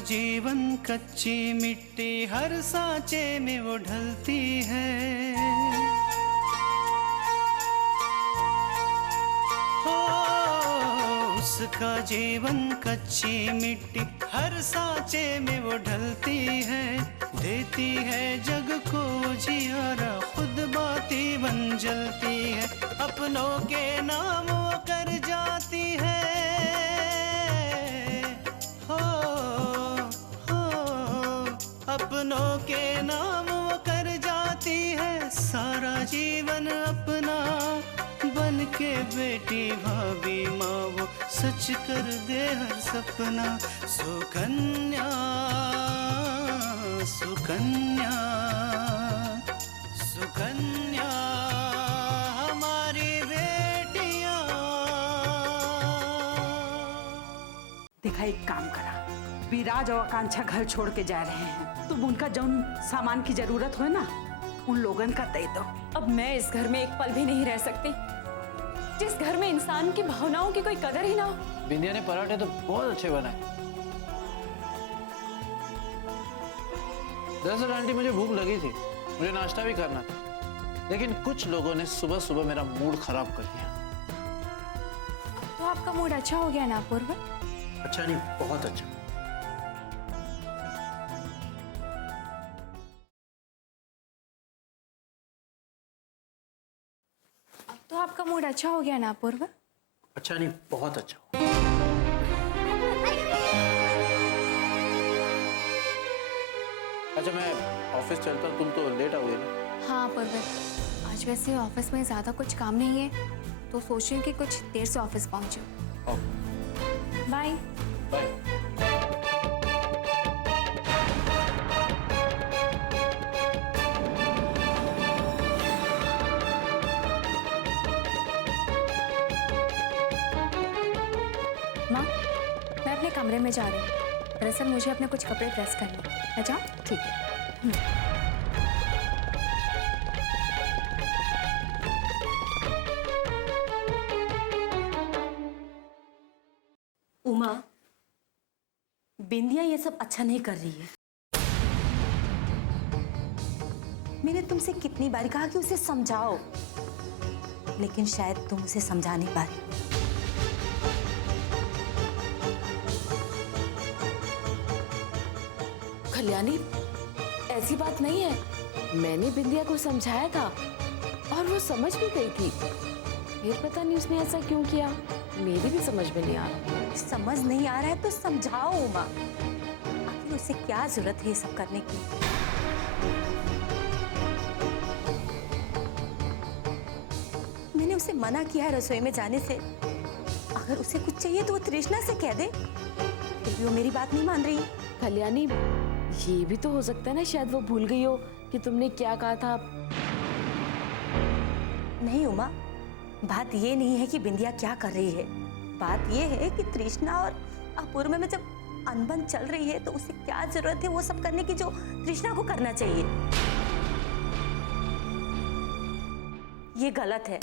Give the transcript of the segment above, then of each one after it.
जीवन कच्ची मिट्टी हर सांचे में वो ढलती है। उसका जीवन कच्ची मिट्टी हर सांचे में वो ढलती है। देती है जग को जियारा खुद बाती बन जलती है। अपनों के नाम वो कर जाती है। हो अपनों के नाम वो कर जाती है। सारा जीवन अपना बन के बेटी भाभी माँ वो सच कर दे हर सपना। सुकन्या सुकन्या सुकन्या हमारी बेटियां। देखा, एक काम करा, विराज और आकांक्षा घर छोड़ के जा रहे हैं। तुम उनका जौन सामान की जरूरत हो ना, उन लोगन का दे दो। अब मैं इस घर में एक पल भी नहीं रह सकती जिस घर में इंसान की भावनाओं की कोई कदर ही ना हो। बिंदिया ने पराठे तो बहुत अच्छे बनाए। दरअसल आंटी मुझे भूख लगी थी, मुझे नाश्ता भी करना था, लेकिन कुछ लोगों ने सुबह सुबह मेरा मूड खराब कर दिया। तो आपका मूड अच्छा हो गया ना अपूर्व? अच्छा नहीं, बहुत अच्छा। तो आपका मूड अच्छा हो गया ना अपूर्व? अच्छा नहीं, बहुत अच्छा। अच्छा मैं ऑफिस चलता हूँ, तुम तो लेट आओगे ना? हाँ अपूर्व, आज वैसे ऑफिस में ज़्यादा कुछ काम नहीं है तो सोच रही हूँ कि कुछ देर से ऑफिस पहुँचूँ। Bye bye. माँ, मैं अपने कमरे में जा रही हूँ। दरअसल मुझे अपने कुछ कपड़े प्रेस करने हैं। मैं जाऊँ? ठीक है। उमा, बिंदिया ये सब अच्छा नहीं कर रही है। मैंने तुमसे कितनी बार कहा कि उसे समझाओ, लेकिन शायद तुम उसे समझा नहीं पा रही। कल्याणी, ऐसी बात नहीं है। मैंने बिंदिया को समझाया था और वो समझ भी गई थी। फिर पता नहीं उसने ऐसा क्यों किया, मेरी भी समझ में नहीं आ रहा। समझ नहीं आ रहा है तो समझाओ उमा। आखिर उसे क्या जरूरत है ये सब करने की? मैंने उसे मना किया है रसोई में जाने से। अगर उसे कुछ चाहिए तो वो तृष्णा से कह दे। फिर भी वो मेरी बात नहीं मान रही। कल्याणी, ये भी तो हो सकता है ना, शायद वो भूल गई हो कि तुमने क्या कहा था। नहीं उमा, बात ये नहीं है कि बिंदिया क्या कर रही है। बात ये है कि तृष्णा और अपूर्व में जब अनबन चल रही है तो उसे क्या जरूरत है वो सब करने की जो तृष्णा को करना चाहिए। ये गलत है।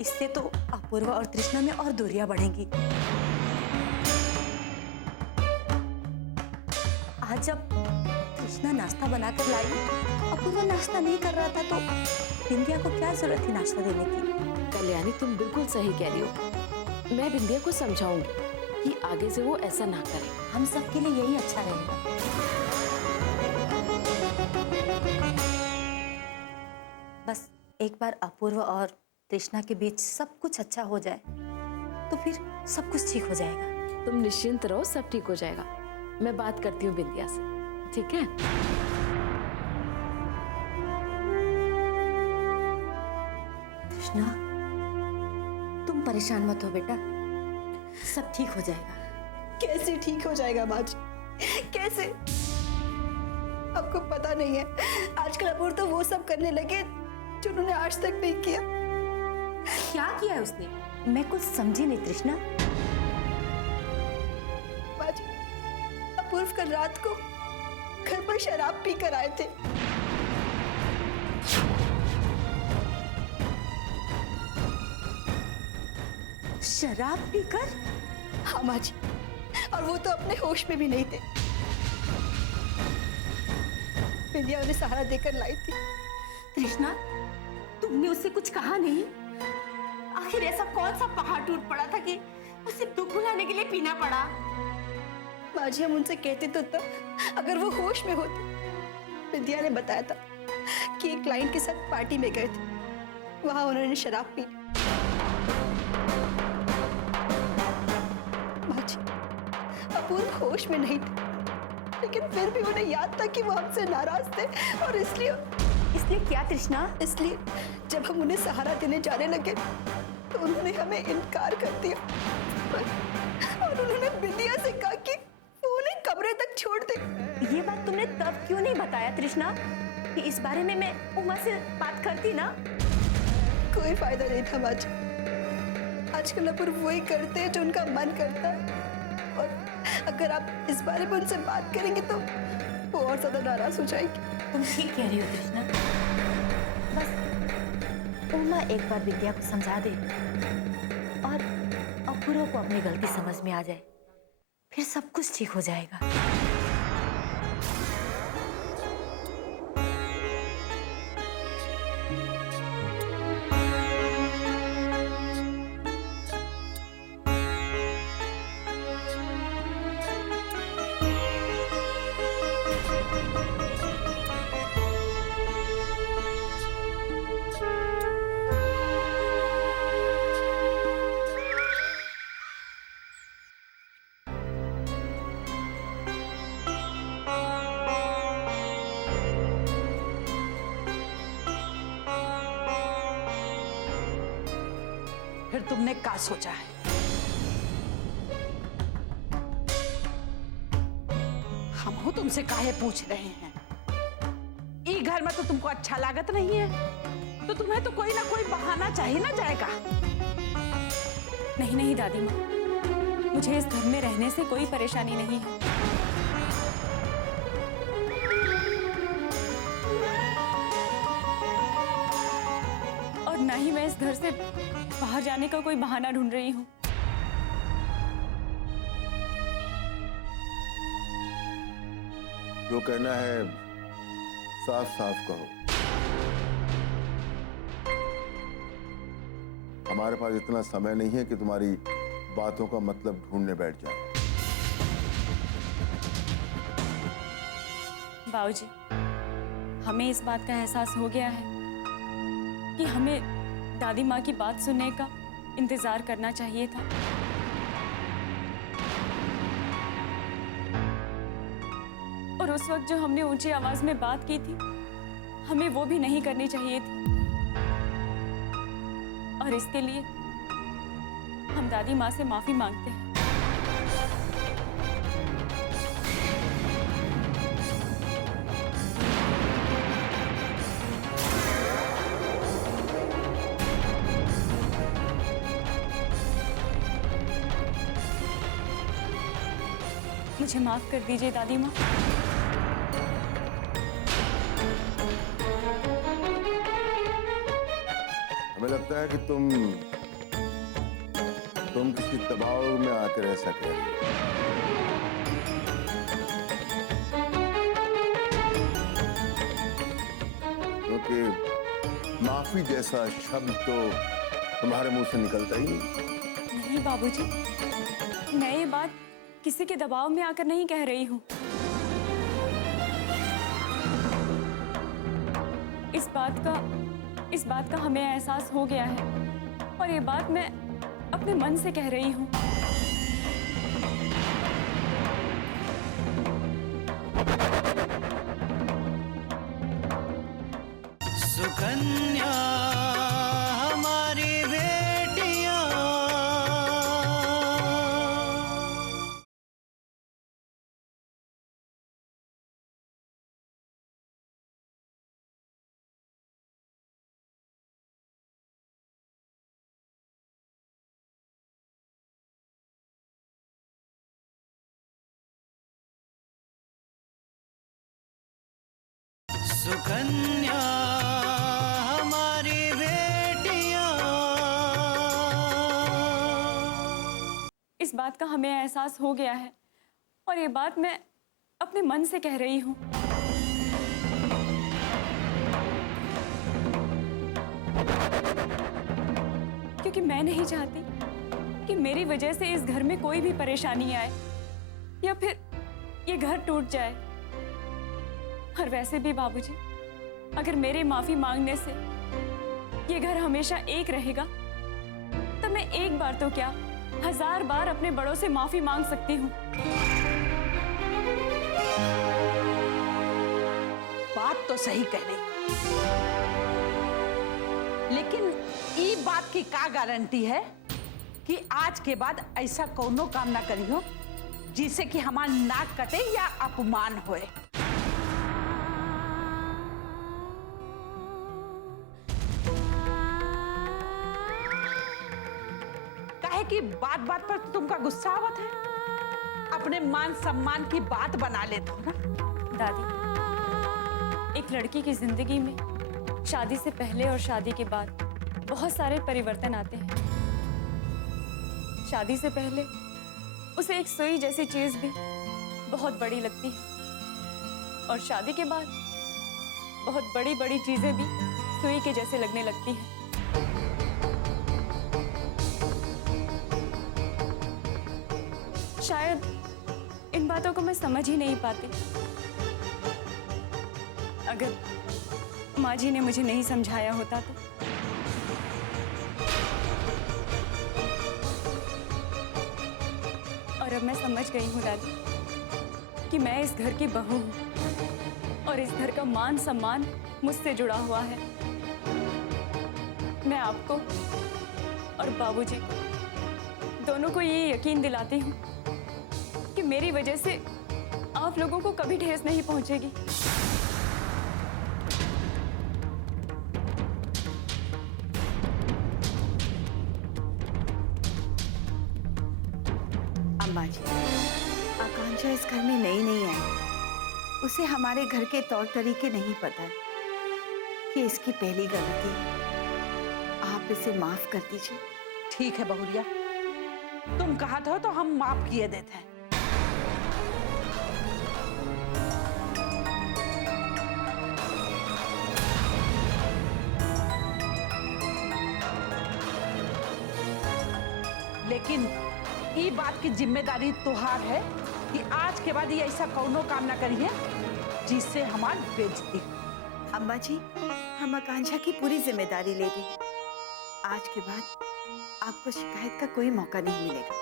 इससे तो अपूर्व और तृष्णा में और दूरियां बढ़ेंगी। आज जब तृष्णा नाश्ता बनाकर लाई, अपूर्व नाश्ता नहीं कर रहा था, तो बिंदिया को क्या जरूरत थी नाश्ता देने की? कल्याणी, तुम बिल्कुल सही कह रही हो। मैं बिंदिया को समझाऊंगी कि आगे से वो ऐसा ना करे। हम सबके लिए यही अच्छा रहेगा। बस एक बार अपूर्व और तृष्णा के बीच सब कुछ अच्छा हो जाए तो फिर सब कुछ ठीक हो जाएगा। तुम निश्चिंत रहो, सब ठीक हो जाएगा। मैं बात करती हूँ बिंदिया से, ठीक है? तृष्णा, तुम परेशान मत हो बेटा, सब ठीक हो जाएगा। कैसे ठीक हो जाएगा माँ जी? कैसे? आपको पता नहीं है, आजकल अपूर्व तो वो सब करने लगे जो उन्होंने आज तक नहीं किया। क्या किया है उसने? मैं कुछ समझी नहीं तृष्णा। माँ जी, अपूर्व कल रात को घर पर शराब पी कर आए थे। शराब पीकर? हाँ माँ जी, और वो तो अपने होश में भी नहीं थे। बिंदिया उन्हें सहारा देकर लाई थी। तृष्णा, तुमने उससे कुछ कहा नहीं? आखिर ऐसा कौन सा पहाड़ टूट पड़ा था कि उसे दुख भुलाने के लिए पीना पड़ा? माँ जी, हम उनसे कहते तो तब अगर वो होश में होते। बिंदिया ने बताया था कि एक क्लाइंट के साथ पार्टी में गए थे, वहां उन्होंने शराब पी ली। माँ जी, अपूर्व होश में नहीं थे, लेकिन फिर भी उन्हें याद था कि वो हमसे नाराज थे और इसलिए क्या तृष्णा? इसलिए जब हम उन्हें सहारा देने जाने लगे तो उन्होंने हमें इनकार कर दिया और उन्होंने बिंदिया से कहा कि वो उन्हें कमरे तक छोड़ दे। ये बात तुमने तब क्यों नहीं बताया तृष्णा कि इस बारे में मैं उमा से बात करती ना? कोई फायदा नहीं था माँ जी। आजकल अपूर्व वही करते हैं जो उनका मन करता है, और अगर आप इस बारे में उनसे बात करेंगे तो वो और ज्यादा नाराज हो जाएगी। तुम ठीक कह रही हो तृष्णा। बस उमा एक बार विद्या को समझा दे और अपूर्व को अपनी गलती समझ में आ जाए, फिर सब कुछ ठीक हो जाएगा। फिर तुमने क्या सोचा है? हम हो तुमसे काहे पूछ रहे हैं? ई घर में तो तुमको अच्छा लागत नहीं है, तो तुम्हें तो कोई ना कोई बहाना चाहिए ना जाएगा। नहीं नहीं दादी माँ, मुझे इस घर में रहने से कोई परेशानी नहीं है। और ना ही मैं इस घर से बाहर जाने का कोई बहाना ढूंढ रही हूँ। जो कहना है साफ साफ कहो। हमारे पास इतना समय नहीं है कि तुम्हारी बातों का मतलब ढूंढने बैठ जाए। बाबूजी, हमें इस बात का एहसास हो गया है कि हमें दादी माँ की बात सुनने का इंतजार करना चाहिए था। और उस वक्त जो हमने ऊंची आवाज में बात की थी, हमें वो भी नहीं करनी चाहिए थी। और इसके लिए हम दादी माँ से माफी मांगते हैं। मुझे माफ कर दीजिए दादी माँ। हमें लगता है कि तुम किसी दबाव में आकर ऐसा कह रही हो। क्योंकि माफी जैसा शब्द तो तुम्हारे मुंह से निकलता ही नहीं। नहीं बाबूजी, मैं ये बात किसी के दबाव में आकर नहीं कह रही हूँ। इस बात का हमें एहसास हो गया है और ये बात मैं अपने मन से कह रही हूँ। सुकन्या हमारी बेटियां, सुकन्या हमारी बेटियां। इस बात का हमें एहसास हो गया है और ये बात मैं अपने मन से कह रही हूँ। क्योंकि मैं नहीं चाहती कि मेरी वजह से इस घर में कोई भी परेशानी आए या फिर ये घर टूट जाए। और वैसे भी बाबूजी, अगर मेरे माफी मांगने से ये घर हमेशा एक रहेगा तो मैं एक बार तो क्या 1000 बार अपने बड़ों से माफी मांग सकती हूँ। बात तो सही कह रही, लेकिन ई बात की का गारंटी है कि आज के बाद ऐसा कोनो काम ना करियो जिससे कि हमार नाक कटे या अपमान होए। काहे कि बात बात पर तुमका गुस्सा आवत है, अपने मान सम्मान की बात बना लेते हो ना। दादी, एक लड़की की जिंदगी में शादी से पहले और शादी के बाद बहुत सारे परिवर्तन आते हैं। शादी से पहले उसे एक सुई जैसी चीज भी बहुत बड़ी लगती है और शादी के बाद बहुत बड़ी बड़ी चीजें भी सुई के जैसे लगने लगती हैं। शायद इन बातों को मैं समझ ही नहीं पाती। अगर माँ जी ने मुझे नहीं समझाया होता तो। और अब मैं समझ गई हूँ दादी कि मैं इस घर की बहू हूँ और इस घर का मान सम्मान मुझसे जुड़ा हुआ है। मैं आपको और बाबूजी को दोनों को ये यकीन दिलाती हूँ कि मेरी वजह से आप लोगों को कभी ठेस नहीं पहुंचेगी। अम्मा जी, आकांक्षा इस घर में नई नहीं आई, उसे हमारे घर के तौर तरीके नहीं पता है। ये इसकी पहली गलती, आप इसे माफ कर दीजिए। ठीक है बहुरिया, तुम कहा था तो हम माफ किए देते हैं। लेकिन ये बात की जिम्मेदारी तुहार है कि आज के बाद ये ऐसा कौनो काम ना करिए जिससे हमारी बेइज्जती हो। अम्मा जी, हम आकांक्षा की पूरी जिम्मेदारी ले रहे हैं। आज के बाद आपको शिकायत का कोई मौका नहीं मिलेगा।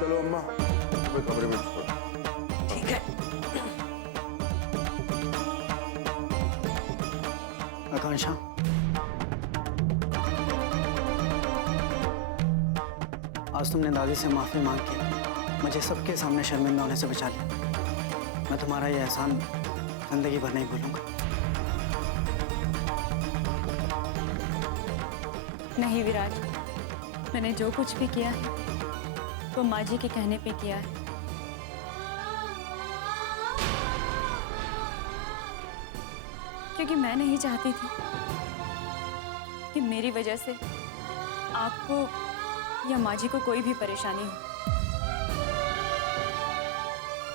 चलो अम्मा, तुम्हें कमरे में छोड़। ठीक है। आकांक्षा, आज तुमने दादी से माफी मांग के मुझे सबके सामने शर्मिंदा होने से बचा लिया। मैं तुम्हारा ये एहसान जिंदगी भर नहीं भूलूंगा। नहीं विराज, मैंने जो कुछ भी किया है वो माँ जी के कहने पे किया है। क्योंकि मैं नहीं चाहती थी कि मेरी वजह से आपको या माँ जी को कोई भी परेशानी हो।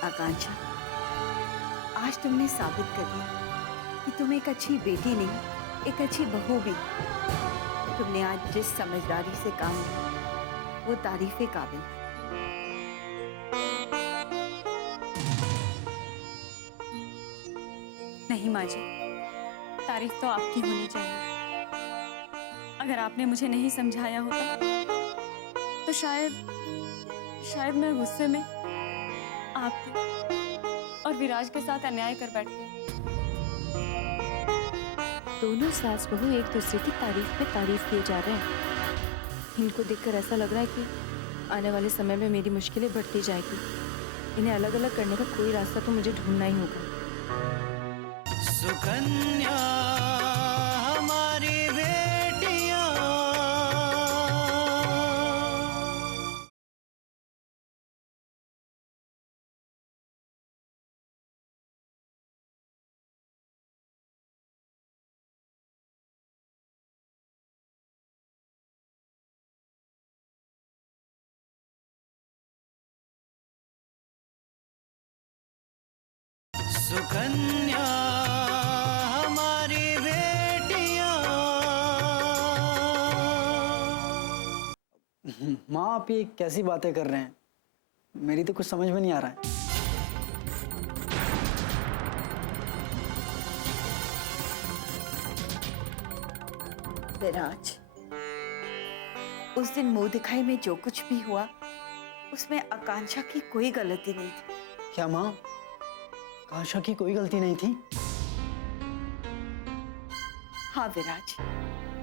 आकांक्षा, आज तुमने साबित कर दिया कि तुम एक अच्छी बेटी नहीं, एक अच्छी बहू भी। तुमने आज जिस समझदारी से काम किया वो तारीफे काबिल है। नहीं माँ जी, तारीफ तो आपकी होनी चाहिए। अगर आपने मुझे नहीं समझाया होता तो शायद मैं गुस्से में आपके और विराज के साथ अन्याय कर बैठती। दोनों सास बहू एक दूसरे की तारीफ पे तारीफ किए जा रहे हैं। इनको देखकर ऐसा लग रहा है कि आने वाले समय में मेरी मुश्किलें बढ़ती जाएगी। इन्हें अलग अलग करने का कोई रास्ता तो मुझे ढूंढना ही होगा। सुकन्या सुकन्या हमारी बेटियां। माँ आप ये कैसी बातें कर रहे हैं? मेरी तो कुछ समझ में नहीं आ रहा है। विराज, उस दिन मुंह दिखाई में जो कुछ भी हुआ उसमें आकांक्षा की कोई गलती नहीं थी। क्या माँ, आकांक्षा की कोई गलती नहीं थी? हाँ विराज,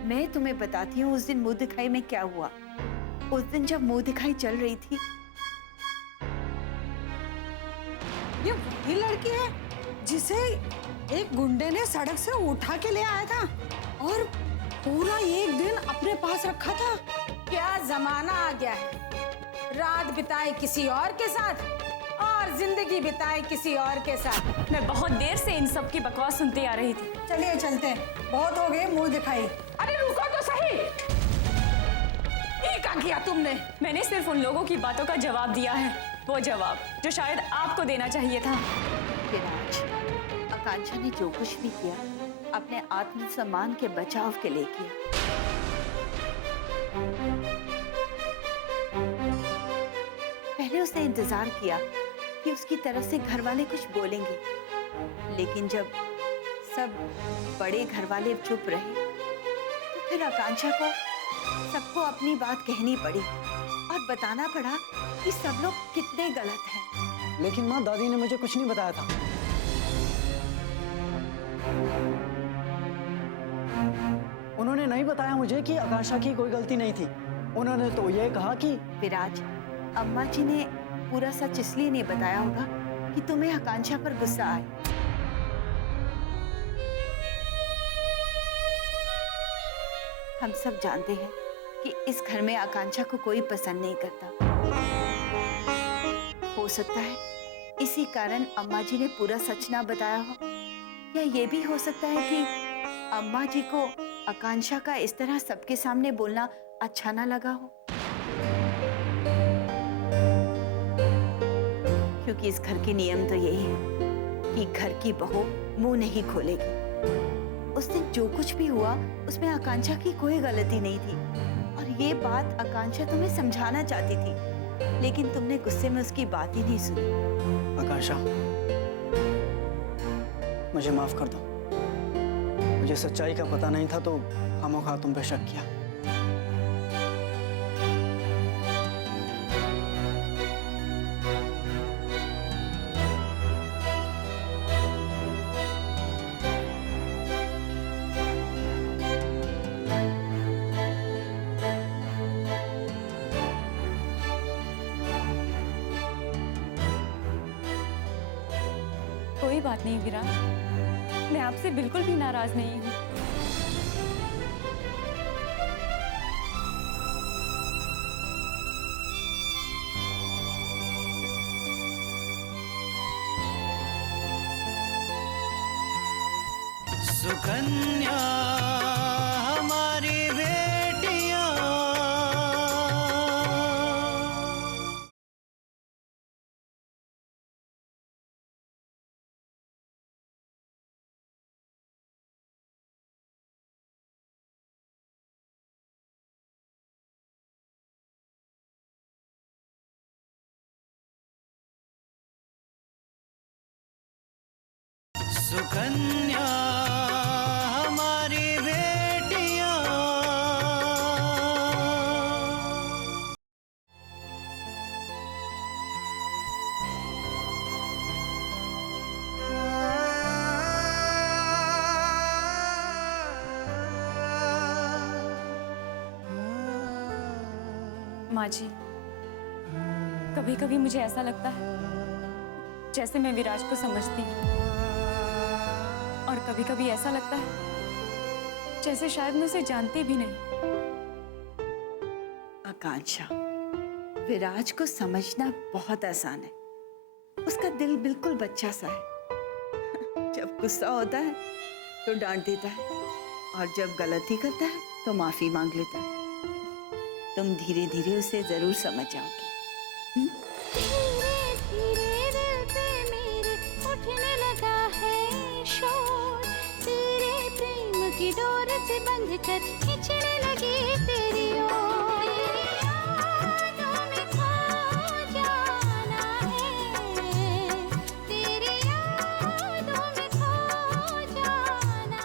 मैं तुम्हें बताती हूँ उस दिन मुंह दिखाई में क्या हुआ। उस दिन जब मुंह दिखाई चल रही थी, ये वही लड़की है जिसे एक गुंडे ने सड़क से उठा के ले आया था और पूरा एक दिन अपने पास रखा था। क्या जमाना आ गया है, रात बिताए किसी और के साथ और जिंदगी बिताए किसी और के साथ। मैं बहुत देर से इन सब की बकवास सुनती आ रही थी। चलिए चलते हैं, बहुत हो गए मुंह दिखाई। अरे रुको तो सही, ये क्या किया तुमने? मैंने सिर्फ उन लोगों की बातों का जवाब दिया है, वो जवाब जो शायद आपको देना चाहिए था। विराज, आकांक्षा ने जो कुछ भी किया अपने आत्मसम्मान के बचाव के लिए किया। पहले उसने इंतजार किया कि उसकी तरफ से घर वाले कुछ बोलेंगे, लेकिन जब सब बड़े घर वाले चुप रहे तो फिर आकांक्षा को सबको अपनी बात कहनी पड़ी और बताना पड़ा कि सब लोग कितने गलत हैं। लेकिन माँ, दादी ने मुझे कुछ नहीं बताया था। उन्होंने नहीं बताया मुझे कि आकांक्षा की कोई गलती नहीं थी। उन्होंने तो ये कहा कि विराज, अम्मा जी ने पूरा सच इसलिए नहीं बताया होगा कि तुम्हें आकांक्षा पर गुस्सा आए। हम सब जानते हैं कि इस घर में आकांक्षा को कोई पसंद नहीं करता। हो सकता है इसी कारण अम्मा जी ने पूरा सच ना बताया हो, या ये भी हो सकता है कि अम्मा जी को आकांक्षा का इस तरह सबके सामने बोलना अच्छा ना लगा हो, क्योंकि इस घर के नियम तो यही है कि घर की बहू मुंह नहीं खोलेगी। उस दिन जो कुछ भी हुआ उसमें आकांक्षा की कोई गलती नहीं थी और ये बात आकांक्षा तुम्हें समझाना चाहती थी, लेकिन तुमने गुस्से में उसकी बात ही नहीं सुनी। आकांक्षा, मुझे माफ कर दो। मुझे सच्चाई का पता नहीं था तो खामोखा तुम पे शक किया। कोई बात नहीं विराज, मैं आपसे बिल्कुल भी नाराज नहीं हूँ। सुकन्या हमारी बेटियां। सुकन्या हमारी बेटियां। माँ जी, कभी कभी मुझे ऐसा लगता है जैसे मैं विराज को समझती हूँ, और कभी कभी ऐसा लगता है जैसे शायद मैं उसे जानती भी नहीं। आकांक्षा, विराज को समझना बहुत आसान है। उसका दिल बिल्कुल बच्चा सा है। जब गुस्सा होता है तो डांट देता है और जब गलती करता है तो माफी मांग लेता है। तुम धीरे धीरे उसे जरूर समझ जाओगी। धीरे धीरे दिल पे मेरे उठने लगा कर खिंचने लगी तेरी ओर, यादों में खो जाना है, तेरी यादों में खो जाना।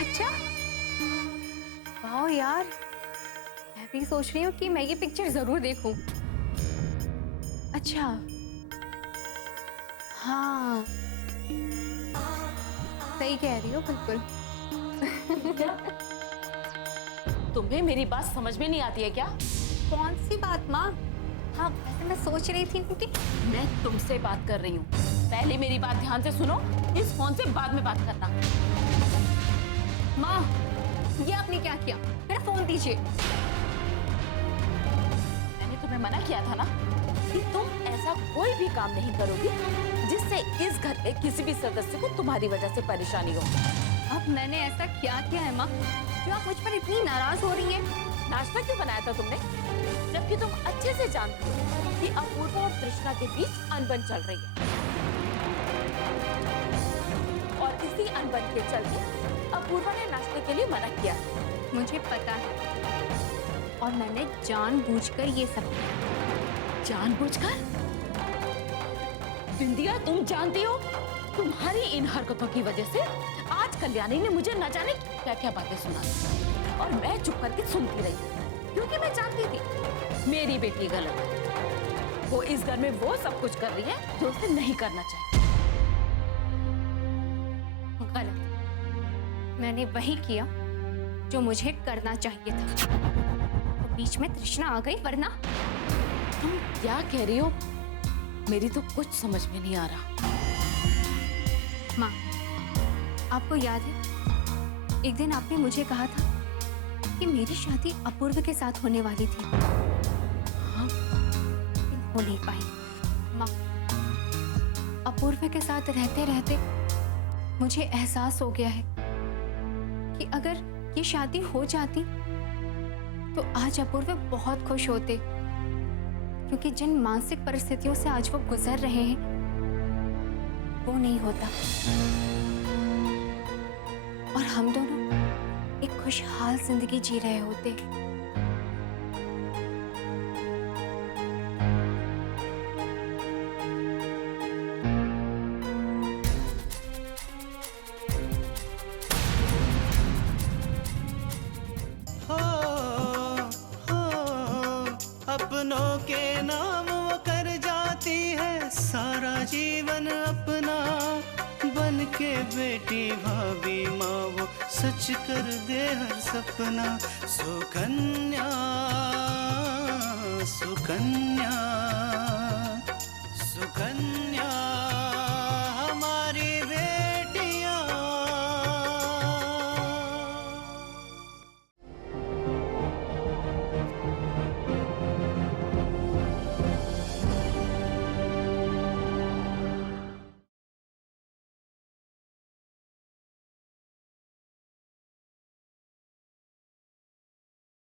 अच्छा, वाह यार, मैं भी सोच रही हूँ कि मैं ये पिक्चर जरूर देखूं। अच्छा, हाँ, सही कह रही हो बिल्कुल। तुम्हें मेरी बात समझ में नहीं आती है क्या? कौन सी बात माँ? हाँ, वैसे मैं सोच रही थी कि मैं तुमसे बात कर रही हूँ, पहले मेरी बात ध्यान से सुनो, इस फोन से बाद में बात करना। माँ, ये आपने क्या किया? मेरा फोन दीजिए। मैंने तुम्हें मना किया था ना कि तुम ऐसा कोई भी काम नहीं करोगी जिससे इस घर के किसी भी सदस्य को तुम्हारी वजह से परेशानी हो। अब मैंने ऐसा क्या किया है माँ जो आप मुझ पर इतनी नाराज हो रही हैं? नाश्ता क्यों बनाया था तुमने, जबकि तुम अच्छे से जानती हो कि अपूर्वा और तृष्णा के बीच अनबन चल रही है, और इसी अनबन के चलते अपूर्वा ने नाश्ते के लिए मना किया। मुझे पता है, और मैंने जानबूझकर ये सब किया। जानबूझकर? बिंदिया, तुम जानती हो तुम्हारी इन हरकतों की वजह से आज कल्याणी ने मुझे न जाने क्या क्या बातें सुना, और मैं चुप करके सुनती रही क्योंकि मैं जानती थी मेरी बेटी गलत है। वो इस घर में वो सब कुछ कर रही है जो उसे नहीं करना चाहिए। गलत, मैंने वही किया जो मुझे करना चाहिए था। तो बीच में तृष्णा आ गई, वरना। तुम क्या कह रही हो? मेरी तो कुछ समझ में नहीं आ रहा। माँ, आपको याद है एक दिन आपने मुझे कहा था कि मेरी शादी अपूर्व के साथ होने वाली थी। हाँ, लेकिन हो नहीं पाई। माँ, अपूर्व के साथ रहते रहते मुझे एहसास हो गया है कि अगर ये शादी हो जाती तो आज अपूर्व बहुत खुश होते, क्योंकि जिन मानसिक परिस्थितियों से आज वो गुजर रहे हैं वो नहीं होता, और हम दोनों एक खुशहाल जिंदगी जी रहे होते। अपनों के नाम वो कर जाती है सारा जीवन अपना, बन के बेटी भाभी माँ वो सच कर दे हर सपना। सुकन्या सुकन्या सुकन्या